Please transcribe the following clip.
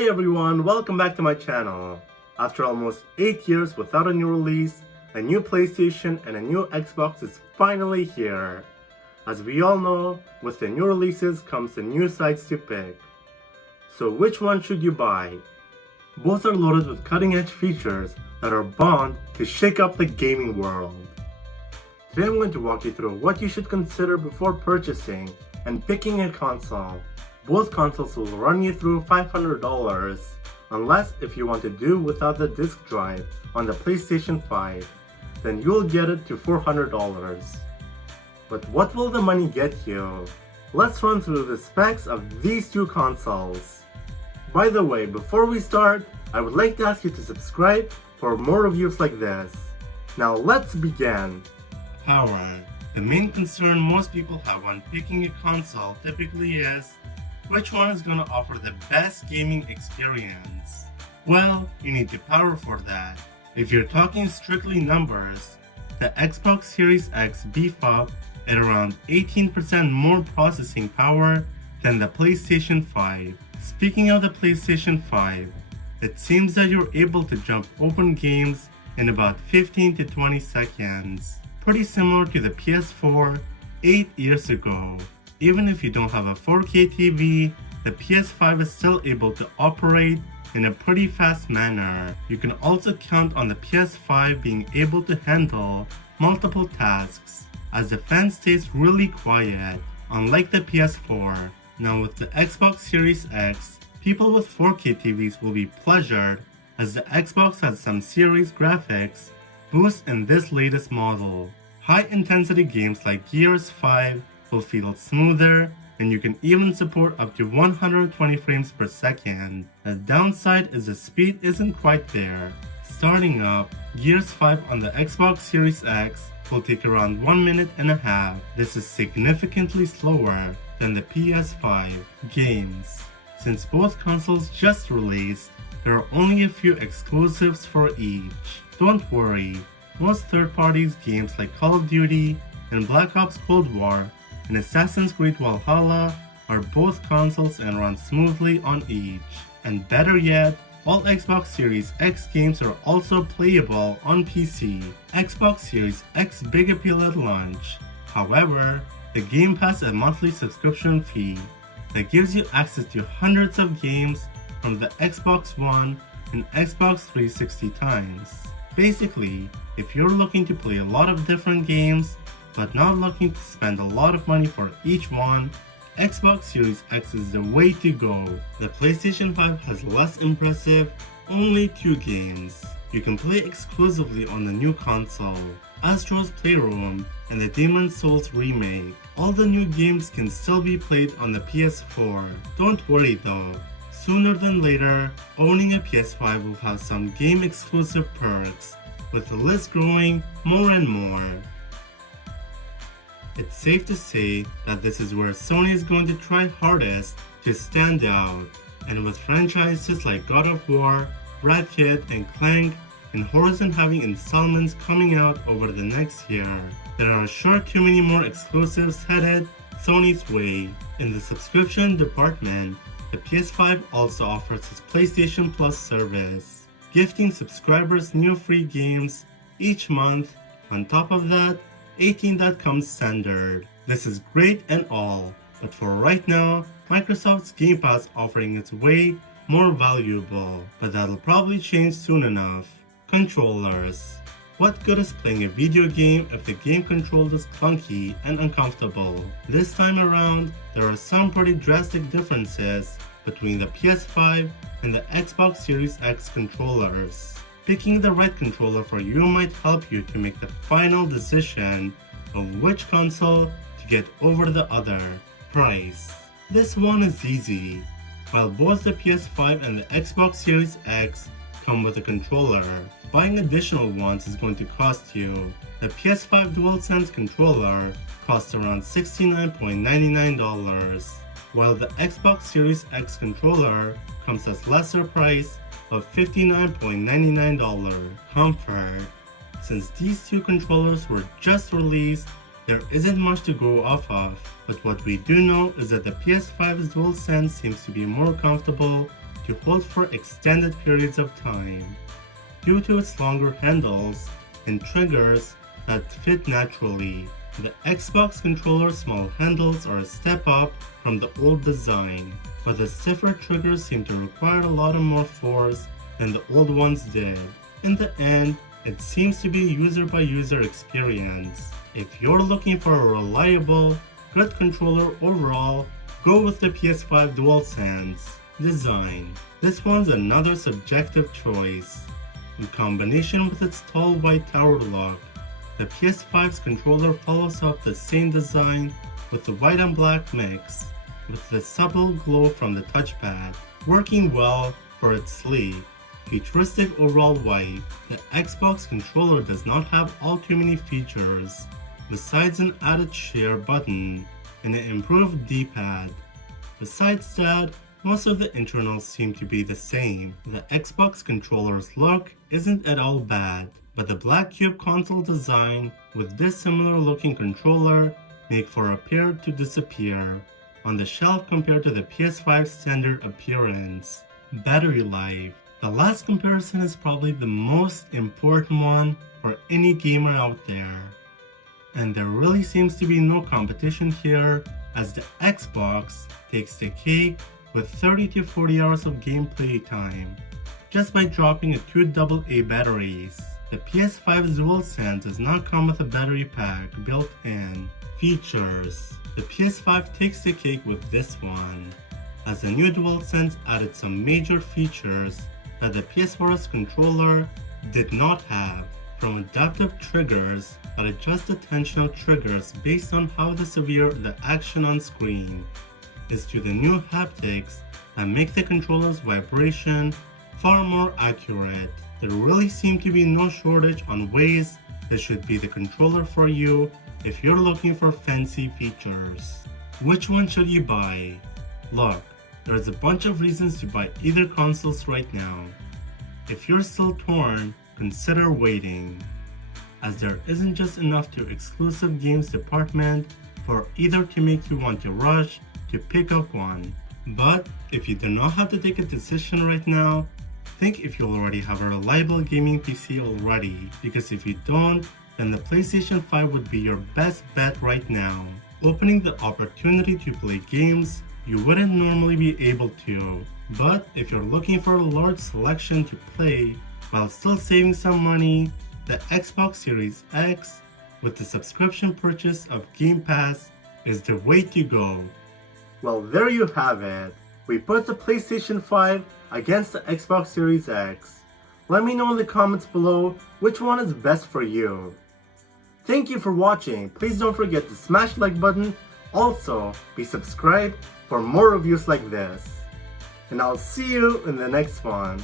Hi everyone, welcome back to my channel. After almost 8 years without a new release, a new PlayStation and a new Xbox is finally here. As we all know, with the new releases comes the new sites to pick. So which one should you buy? Both are loaded with cutting edge features that are bound to shake up the gaming world. Today I'm going to walk you through what you should consider before purchasing and picking a console. Both consoles will run you through $500, unless if you want to do without the disc drive on the PlayStation 5, then you'll get it to $400. But what will the money get you? Let's run through the specs of these two consoles. By the way, before we start, I would like to ask you to subscribe for more reviews like this. Now let's begin. Power. The main concern most people have when picking a console typically is which one is going to offer the best gaming experience. Well, you need the power for that. If you're talking strictly numbers, the Xbox Series X beef up at around 18% more processing power than the PlayStation 5. Speaking of the PlayStation 5, it seems that you're able to jump open games in about 15 to 20 seconds. Pretty similar to the PS4 8 years ago. Even if you don't have a 4K TV, the PS5 is still able to operate in a pretty fast manner. You can also count on the PS5 being able to handle multiple tasks, as the fan stays really quiet, unlike the PS4. Now with the Xbox Series X, people with 4K TVs will be pleasured, as the Xbox has some series graphics boost in this latest model. High intensity games like Gears 5 will feel smoother, and you can even support up to 120 frames per second. The downside is the speed isn't quite there. Starting up, Gears 5 on the Xbox Series X will take around 1.5 minutes. This is significantly slower than the PS5. Games. Since both consoles just released, there are only a few exclusives for each. Don't worry, most third-party games like Call of Duty and Black Ops Cold War and Assassin's Creed Valhalla are both consoles and run smoothly on each. And better yet, all Xbox Series X games are also playable on PC. Xbox Series X big appeal at launch. However, the game has a monthly subscription fee that gives you access to hundreds of games from the Xbox One and Xbox 360 times. Basically, if you're looking to play a lot of different games, but not looking to spend a lot of money for each one, Xbox Series X is the way to go. The PlayStation 5 has less impressive, only 2 games you can play exclusively on the new console: Astro's Playroom and the Demon's Souls remake. All the new games can still be played on the PS4. Don't worry though, sooner than later, owning a PS5 will have some game exclusive perks, with the list growing more and more. It's safe to say that this is where Sony is going to try hardest to stand out, and with franchises like God of War, Ratchet and Clank, and Horizon having installments coming out over the next year, there are sure too many more exclusives headed Sony's way. In the subscription department, the PS5 also offers its PlayStation Plus service, gifting subscribers new free games each month. On top of that, 18 that comes standard. This is great and all, but for right now, Microsoft's Game Pass offering its way more valuable, but that'll probably change soon enough. Controllers. What good is playing a video game if the game control is clunky and uncomfortable? This time around, there are some pretty drastic differences between the PS5 and the Xbox Series X controllers. Picking the right controller for you might help you to make the final decision of which console to get over the other. Price. This one is easy. While both the PS5 and the Xbox Series X come with a controller, buying additional ones is going to cost you. The PS5 DualSense controller costs around $69.99, while the Xbox Series X controller comes at lesser price of $59.99. Comfort. Since these two controllers were just released, there isn't much to go off of, but what we do know is that the PS5's DualSense seems to be more comfortable to to hold for extended periods of time. Due to its longer handles and triggers that fit naturally, the Xbox controller's small handles are a step up from the old design, but the stiffer triggers seem to require a lot more force than the old ones did. In the end, it seems to be a user-by-user experience. If you're looking for a reliable, good controller overall, go with the PS5 DualSense design. This one's another subjective choice. In combination with its tall white tower look, the PS5's controller follows up the same design with the white and black mix, with the subtle glow from the touchpad, working well for its sleek, futuristic overall white. The Xbox controller does not have all too many features, besides an added share button and an improved D-pad. Besides that, most of the internals seem to be the same. The Xbox controller's look isn't at all bad, but the black cube console design with this similar looking controller make for a pair to disappear on the shelf compared to the PS5's standard appearance. Battery life. The last comparison is probably the most important one for any gamer out there. And there really seems to be no competition here, as the Xbox takes the cake with 30 to 40 hours of gameplay time, just by dropping 2 AA batteries. The PS5's DualSense does not come with a battery pack built in. Features. The PS5 takes the cake with this one, as the new DualSense added some major features that the PS4's controller did not have, from adaptive triggers that adjust the tensional triggers based on how severe the action on screen is, to the new haptics that make the controller's vibration far more accurate. There really seem to be no shortage on ways this should be the controller for you if you're looking for fancy features. Which one should you buy? Look, there's a bunch of reasons to buy either consoles right now. If you're still torn, consider waiting, as there isn't just enough to exclusive games department for either to make you want to rush to pick up one. But if you do not have to take a decision right now, think if you already have a reliable gaming PC already, because if you don't, then the PlayStation 5 would be your best bet right now, opening the opportunity to play games you wouldn't normally be able to. But if you're looking for a large selection to play while still saving some money, the Xbox Series X with the subscription purchase of Game Pass is the way to go. Well, there you have it. We put the PlayStation 5 against the Xbox Series X. Let me know in the comments below which one is best for you. Thank you for watching. Please don't forget to smash the like button. Also, be subscribed for more reviews like this. And I'll see you in the next one.